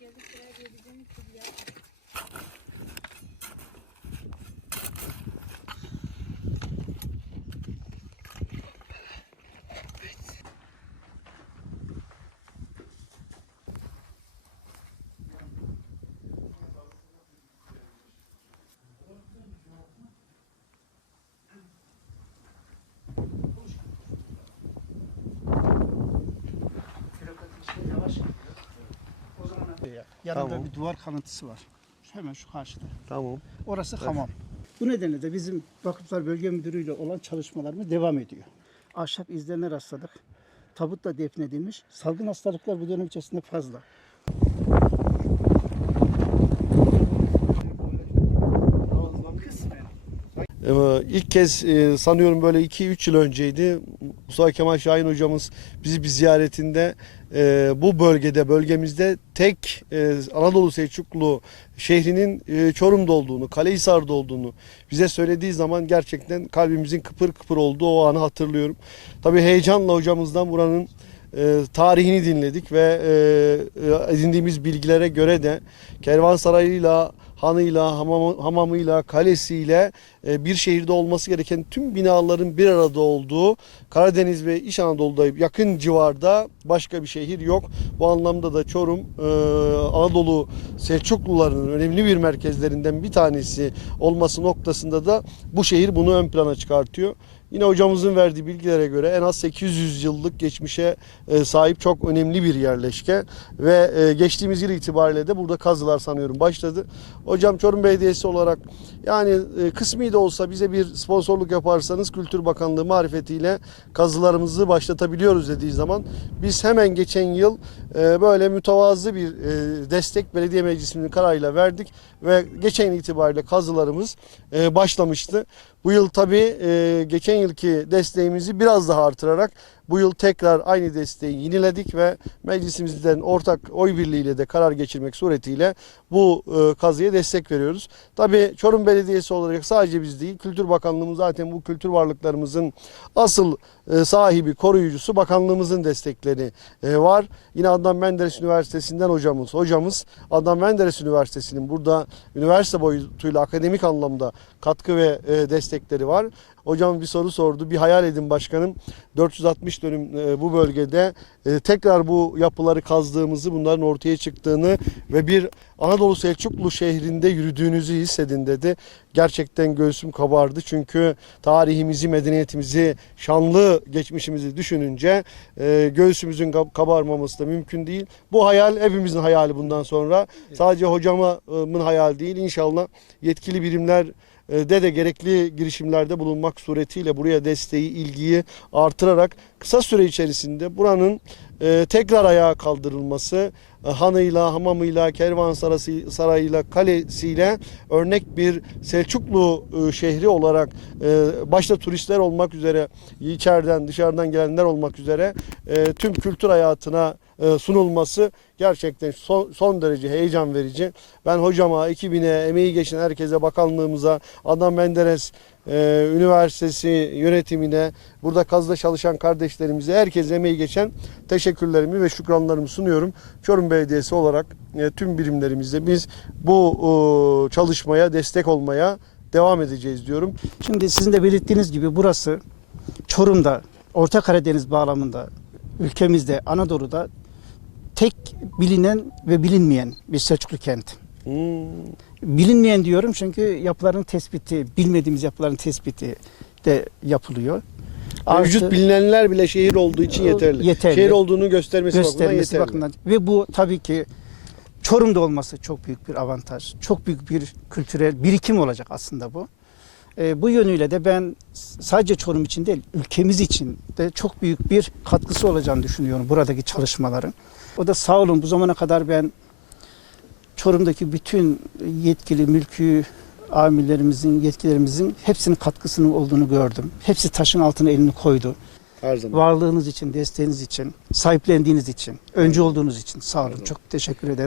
Geldik buraya geleceğimiz gibi yaptık. Yanında Tamam. bir duvar kanıtısı var. Hemen şu karşıda. Tamam. Orası hamam. Bu nedenle de bizim Vakıflar Bölge Müdürü ile olan çalışmalarımız devam ediyor. Ahşap izlerine rastladık. Tabutla defnedilmiş. Salgın hastalıklar bu dönem içerisinde fazla. Ee, ilk kez e, sanıyorum böyle 2-3 yıl önceydi. Mustafa Kemal Şahin hocamız bizi bir ziyaretinde e, bu bölgede, bölgemizde tek e, Anadolu Selçuklu şehrinin e, Çorum'da olduğunu, Kalehisar'da olduğunu bize söylediği zaman gerçekten kalbimizin kıpır kıpır olduğu o anı hatırlıyorum. Tabii heyecanla hocamızdan buranın e, tarihini dinledik ve e, e, edindiğimiz bilgilere göre de kervansarayıyla, hanıyla, hamamı, hamamıyla, kalesiyle e, bir şehirde olması gereken tüm binaların bir arada olduğu Karadeniz ve İç Anadolu'da yakın civarda başka bir şehir yok. Bu anlamda da Çorum e, Anadolu Selçuklularının önemli bir merkezlerinden bir tanesi olması noktasında da bu şehir bunu ön plana çıkartıyor. Yine hocamızın verdiği bilgilere göre en az 800 yıllık geçmişe e, sahip çok önemli bir yerleşke ve e, geçtiğimiz yıl itibariyle de burada kazılar sanıyorum başladı. Hocam Çorum Belediyesi olarak yani e, kısmi de olsa bize bir sponsorluk yaparsanız Kültür Bakanlığı marifetiyle kazılarımızı başlatabiliyoruz dediği zaman biz hemen geçen yıl böyle mütevazı bir destek belediye meclisinin kararıyla verdik ve geçen itibariyle kazılarımız başlamıştı. Bu yıl tabii geçen yılki desteğimizi biraz daha artırarak bu yıl tekrar aynı desteği yeniledik ve meclisimizden ortak oy birliğiyle de karar geçirmek suretiyle bu e, kazıya destek veriyoruz. Tabii Çorum Belediyesi olarak sadece biz değil, Kültür Bakanlığımız zaten bu kültür varlıklarımızın asıl e, sahibi, koruyucusu bakanlığımızın destekleri e, var. Yine Adnan Menderes Üniversitesi'nden hocamız, hocamız Adnan Menderes Üniversitesi'nin burada üniversite boyutuyla akademik anlamda katkı ve e, destekleri var. Hocam bir soru sordu. Bir hayal edin başkanım. 460 dönüm e, bu bölgede e, tekrar bu yapıları kazdığımızı, bunların ortaya çıktığını ve bir Anadolu Selçuklu şehrinde yürüdüğünüzü hissedin dedi. Gerçekten göğsüm kabardı. Çünkü tarihimizi, medeniyetimizi, şanlı geçmişimizi düşününce e, göğsümüzün kab- kabarmaması da mümkün değil. Bu hayal hepimizin hayali bundan sonra. Sadece hocamın hayal değil. İnşallah yetkili birimler de de gerekli girişimlerde bulunmak suretiyle buraya desteği, ilgiyi artırarak kısa süre içerisinde buranın e, tekrar ayağa kaldırılması, e, hanıyla, hamamıyla, kervansarayı- sarayıyla, kalesiyle örnek bir Selçuklu e, şehri olarak e, başta turistler olmak üzere içeriden dışarıdan gelenler olmak üzere e, tüm kültür hayatına e, sunulması gerçekten son, derece heyecan verici. Ben hocama, ekibine, emeği geçen herkese, bakanlığımıza, Adnan Menderes e, Üniversitesi yönetimine, burada kazda çalışan kardeşlerimize, herkese emeği geçen teşekkürlerimi ve şükranlarımı sunuyorum. Çorum Belediyesi olarak e, tüm birimlerimizde biz bu e, çalışmaya destek olmaya devam edeceğiz diyorum. Şimdi sizin de belirttiğiniz gibi burası Çorum'da, Orta Karadeniz bağlamında, ülkemizde, Anadolu'da tek bilinen ve bilinmeyen bir Selçuklu kent. Hmm. Bilinmeyen diyorum çünkü yapıların tespiti, bilmediğimiz yapıların tespiti de yapılıyor. Mevcut Artı- bilinenler bile şehir olduğu için yeterli. Yeterli. Şehir olduğunu göstermesi, bakımından göstermesi yeterli. bakımından ve bu tabii ki Çorum'da olması çok büyük bir avantaj. Çok büyük bir kültürel birikim olacak aslında bu. Ee, bu yönüyle de ben sadece Çorum için değil, ülkemiz için de çok büyük bir katkısı olacağını düşünüyorum buradaki çalışmaların. O da sağ olun bu zamana kadar ben Çorum'daki bütün yetkili mülkü amirlerimizin, yetkilerimizin hepsinin katkısının olduğunu gördüm. Hepsi taşın altına elini koydu. Her zaman. Varlığınız için, desteğiniz için, sahiplendiğiniz için, öncü olduğunuz için sağ olun. Çok teşekkür ederim.